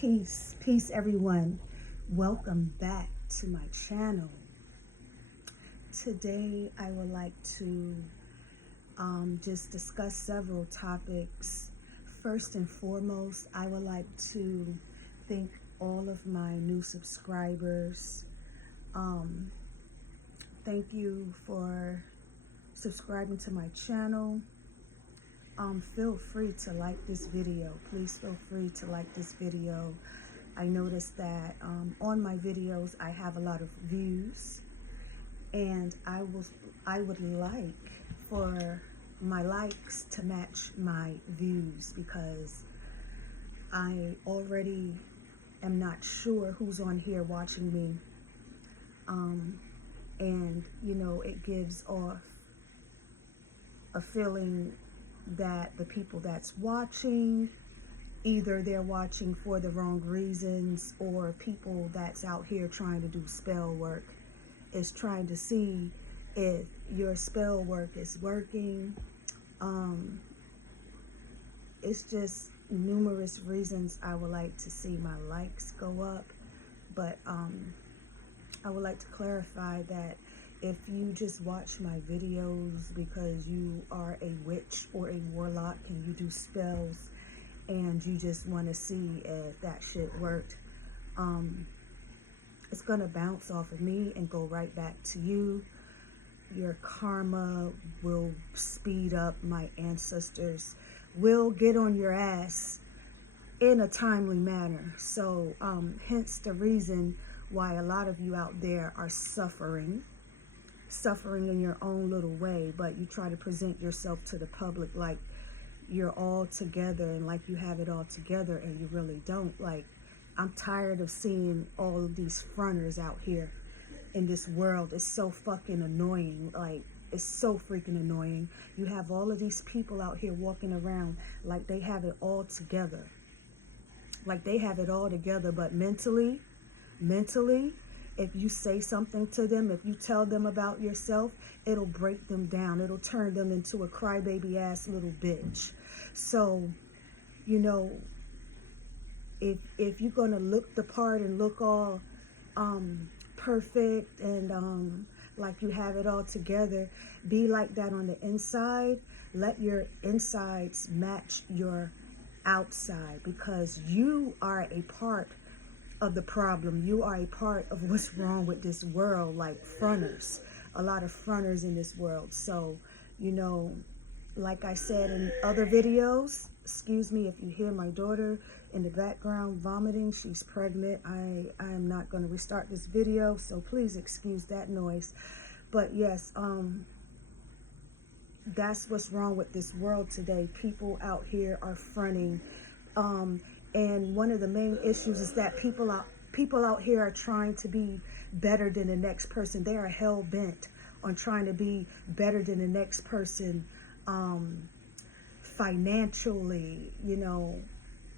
Peace everyone. Welcome back to my channel. Today I would like to just discuss several topics. First and foremost, I would like to thank all of my new subscribers. Thank you for subscribing to my channel. Feel free to like this video. Please feel free to like this video. I noticed that on my videos I have a lot of views, and I would like for my likes to match my views, because I already am not sure who's on here watching me, and you know, it gives off a feeling that the people that's watching, either they're watching for the wrong reasons, or people that's out here trying to do spell work is trying to see if your spell work is working. It's just numerous reasons I would like to see my likes go up, but I would like to clarify that if you just watch my videos because you are a witch or a warlock and you do spells and you just want to see if that shit worked, it's gonna bounce off of me and go right back to you. Your karma will speed up. My ancestors will get on your ass in a timely manner. So hence the reason why a lot of you out there are suffering in your own little way, but you try to present yourself to the public like you're all together and like you have it all together, and you really don't. Like, I'm tired of seeing all of these fronters out here in this world. It's so fucking annoying. Like, it's so freaking annoying. You have all of these people out here walking around like they have it all together. Like they have it all together, but mentally, if you say something to them, if you tell them about yourself, it'll break them down. It'll turn them into a crybaby ass little bitch. So, you know, if you're gonna look the part and look all perfect and like you have it all together, be like that on the inside. Let your insides match your outside, because you are a part of the problem. You are a part of what's wrong with this world. Like fronters, a lot of fronters in this world. So, you know, like I said in other videos, excuse me if you hear my daughter in the background vomiting, she's pregnant. I am not going to restart this video, so please excuse that noise. But yes, that's what's wrong with this world today. People out here are fronting, and one of the main issues is that people out here are trying to be better than the next person. They are hell-bent on trying to be better than the next person, financially, you know,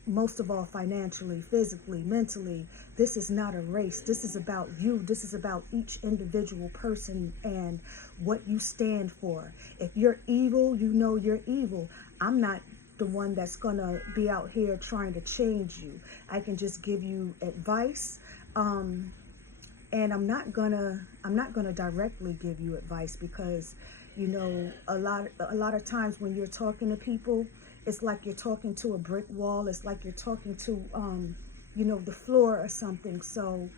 most of all financially, physically, mentally. This is not a race. This is about you. This is about each individual person and what you stand for. If you're evil, you know you're evil. I'm not the one that's gonna be out here trying to change you. I can just give you advice, and I'm not gonna directly give you advice, because you know, a lot of times when you're talking to people, it's like you're talking to a brick wall. It's like you're talking to you know, the floor or something. So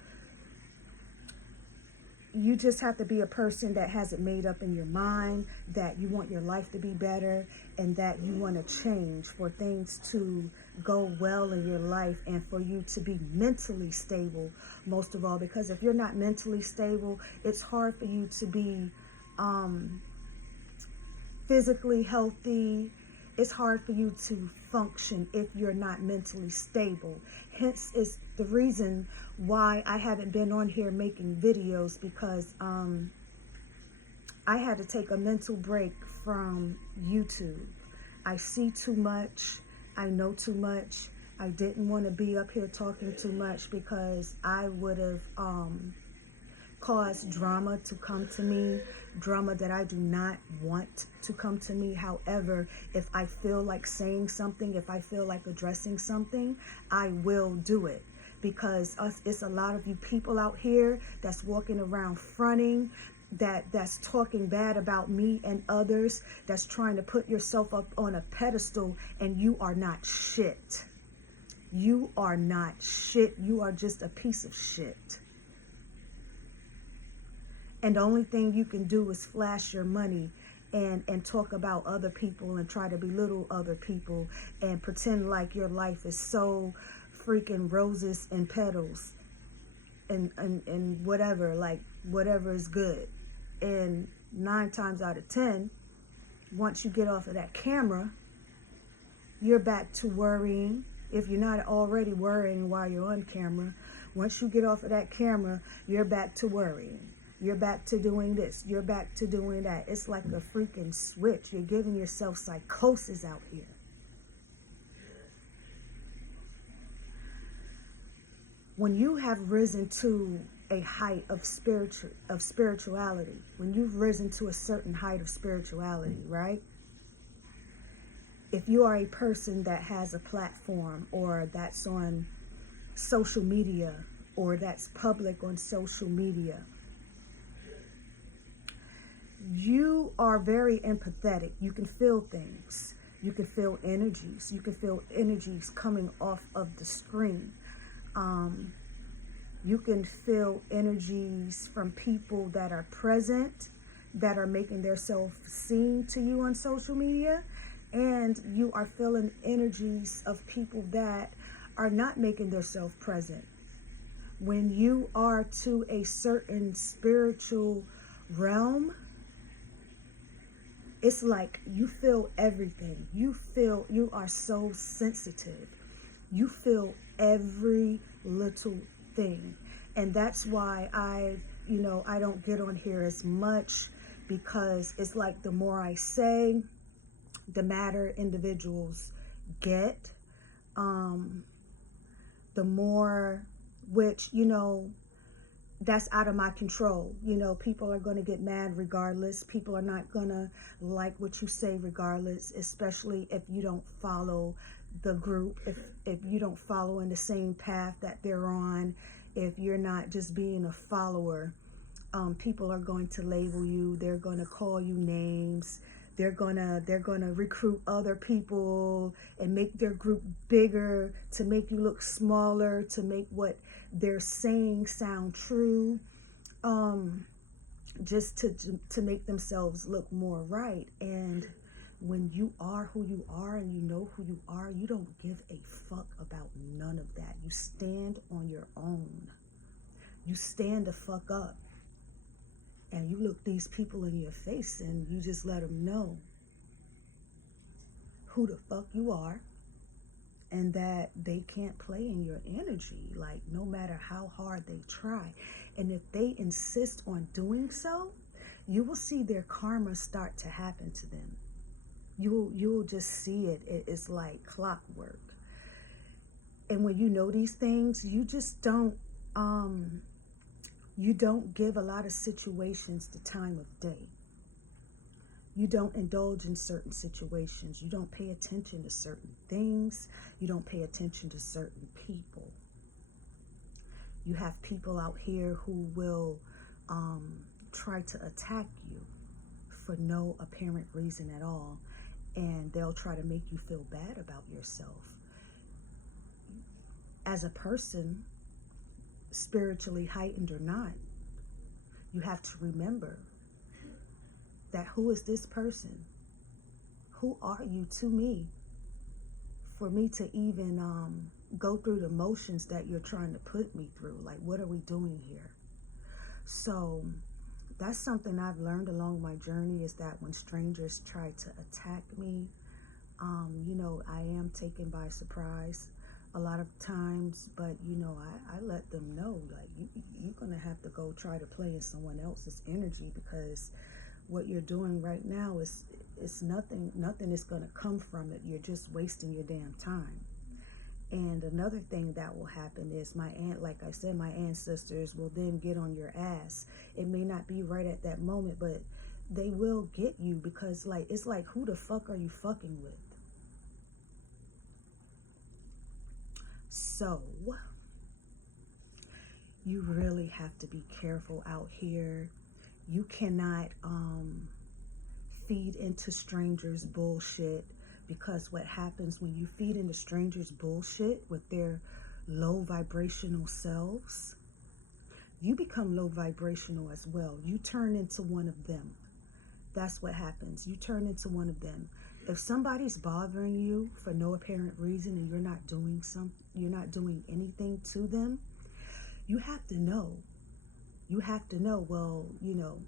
you just have to be a person that has it made up in your mind that you want your life to be better, and that you want to change for things to go well in your life, and for you to be mentally stable, most of all. Because if you're not mentally stable, it's hard for you to be physically healthy. It's hard for you to function if you're not mentally stable. Hence is the reason why I haven't been on here making videos, because I had to take a mental break from YouTube. I see too much. I know too much. I didn't want to be up here talking too much, because I would have cause drama to come to me, drama that I do not want to come to me. However, if I feel like saying something, if I feel like addressing something, I will do it. Because it's a lot of you people out here that's walking around fronting, that's talking bad about me and others, that's trying to put yourself up on a pedestal, and you are not shit. You are not shit. You are just a piece of shit. And the only thing you can do is flash your money and talk about other people and try to belittle other people and pretend like your life is so freaking roses and petals and whatever, like whatever is good. And 9 times out of 10, once you get off of that camera, you're back to worrying. If you're not already worrying while you're on camera, once you get off of that camera, you're back to worrying. You're back to doing this. You're back to doing that. It's like a freaking switch. You're giving yourself psychosis out here. When you have risen to a height of spirituality, when you've risen to a certain height of spirituality, right? If you are a person that has a platform, or that's on social media, or that's public on social media, you are very empathetic. You can feel things. You can feel energies. You can feel energies coming off of the screen. You can feel energies from people that are present, that are making themselves seen to you on social media. And you are feeling energies of people that are not making themselves present. When you are to a certain spiritual realm, it's like you feel everything. You are so sensitive. You feel every little thing. And that's why I don't get on here as much, because it's like the more I say, the madder individuals get. The more, which, that's out of my control. People are going to get mad regardless. People are not going to like what you say regardless, especially if you don't follow the group, if you don't follow in the same path that they're on, if you're not just being a follower. People are going to label you. They're going to call you names. They're gonna recruit other people and make their group bigger to make you look smaller, to make what they're saying sound true, just to make themselves look more right. And when you are who you are and you know who you are, you don't give a fuck about none of that. You stand on your own. You stand the fuck up. And you look these people in your face and you just let them know who the fuck you are, and that they can't play in your energy, like no matter how hard they try. And if they insist on doing so, you will see their karma start to happen to them. You'll just see it. It's like clockwork. And when you know these things, you just don't give a lot of situations the time of day. You don't indulge in certain situations. You don't pay attention to certain things. You don't pay attention to certain people. You have people out here who will try to attack you for no apparent reason at all. And they'll try to make you feel bad about yourself. As a person, spiritually heightened or not, you have to remember that who is this person? Who are you to me? For me to even go through the motions that you're trying to put me through. Like, what are we doing here? So that's something I've learned along my journey, is that when strangers try to attack me, I am taken by surprise a lot of times, but I let them know, like, you're gonna have to go try to play in someone else's energy, because what you're doing right now is nothing is gonna come from it. You're just wasting your damn time. And another thing that will happen is like I said, my ancestors will then get on your ass. It may not be right at that moment, but they will get you, because like, it's like, who the fuck are you fucking with? So you really have to be careful out here. You cannot feed into strangers' bullshit, because what happens when you feed into strangers' bullshit with their low vibrational selves, you become low vibrational as well. You turn into one of them. That's what happens. You turn into one of them. If somebody's bothering you for no apparent reason and you're not doing anything to them, you have to know. You have to know, well, you know,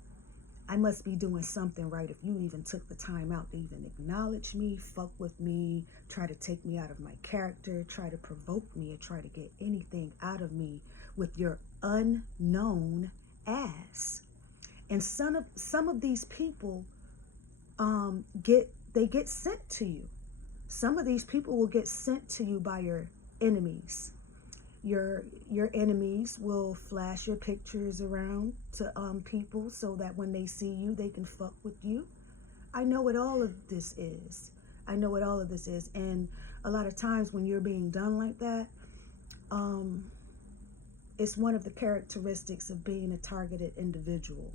I must be doing something right if you even took the time out to even acknowledge me, fuck with me, try to take me out of my character, try to provoke me, and try to get anything out of me with your unknown ass. And some of these people get sent to you. Some of these people will get sent to you by your enemies. Your enemies will flash your pictures around to people so that when they see you, they can fuck with you. I know what all of this is. I know what all of this is. And a lot of times when you're being done like that, it's one of the characteristics of being a targeted individual.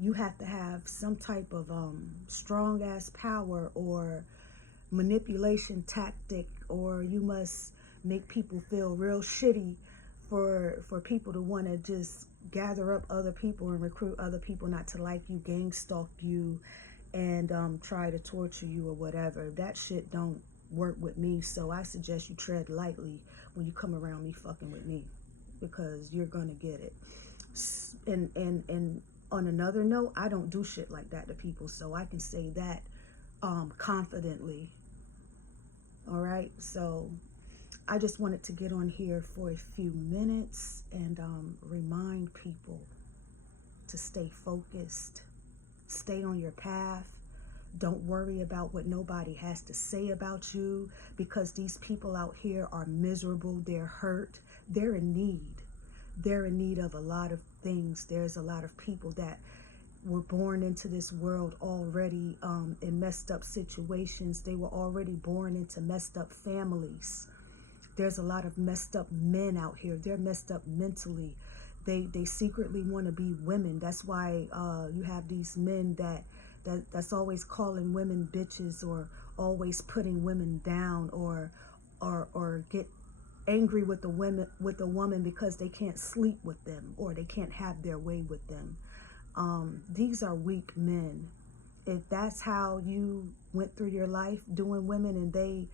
You have to have some type of strong ass power or manipulation tactic, or you must make people feel real shitty for people to want to just gather up other people and recruit other people not to like you, gang stalk you, and try to torture you or whatever. That shit don't work with me, so I suggest you tread lightly when you come around me fucking with me, because you're gonna get it. And on another note, I don't do shit like that to people, so I can say that confidently. All right, so I just wanted to get on here for a few minutes and remind people to stay focused, stay on your path. Don't worry about what nobody has to say about you, because these people out here are miserable, they're hurt, they're in need. They're in need of a lot of things. There's a lot of people that were born into this world already in messed up situations. They were already born into messed up families. There's a lot of messed up men out here. They're messed up mentally. They secretly want to be women. That's why you have these men that's always calling women bitches, or always putting women down, or get angry with the woman because they can't sleep with them, or they can't have their way with them. These are weak men. If that's how you went through your life doing women, and they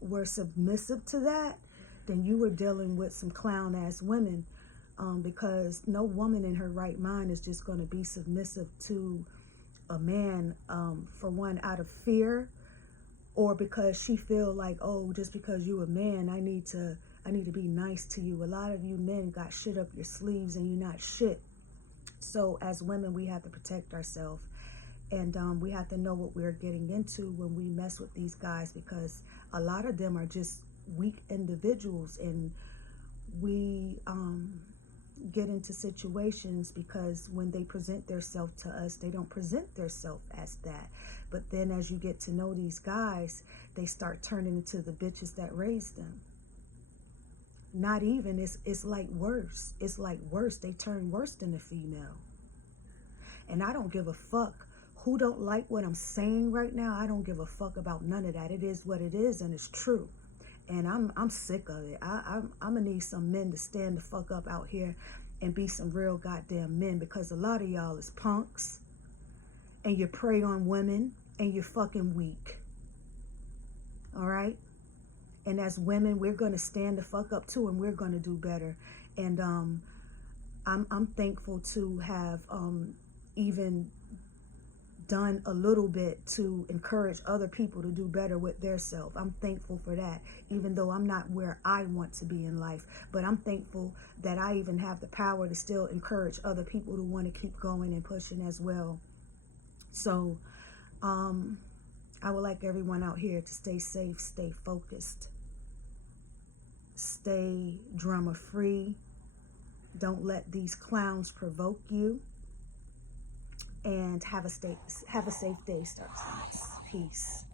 were submissive to that, then you were dealing with some clown ass women, because no woman in her right mind is just going to be submissive to a man, for one, out of fear, or because she feel like, oh, just because you a man, I need to be nice to you. A lot of you men got shit up your sleeves and you're not shit. So as women, we have to protect ourselves, and we have to know what we're getting into when we mess with these guys, because a lot of them are just weak individuals, and we get into situations because when they present themselves to us, they don't present themselves as that. But then as you get to know these guys, they start turning into the bitches that raised them. Not even, it's like worse. It's like worse. They turn worse than a female. And I don't give a fuck who don't like what I'm saying right now. I don't give a fuck about none of that. It is what it is, and it's true. And I'm sick of it. I'm gonna need some men to stand the fuck up out here and be some real goddamn men, because a lot of y'all is punks, and you prey on women, and you're fucking weak. All right? And as women, we're gonna stand the fuck up too, and we're gonna do better. And I'm thankful to have even done a little bit to encourage other people to do better with their self. I'm thankful for that, even though I'm not where I want to be in life. But I'm thankful that I even have the power to still encourage other people to want to keep going and pushing as well. So I would like everyone out here to stay safe, stay focused. Stay drama free. Don't let these clowns provoke you. And have a safe day, Stars. Peace.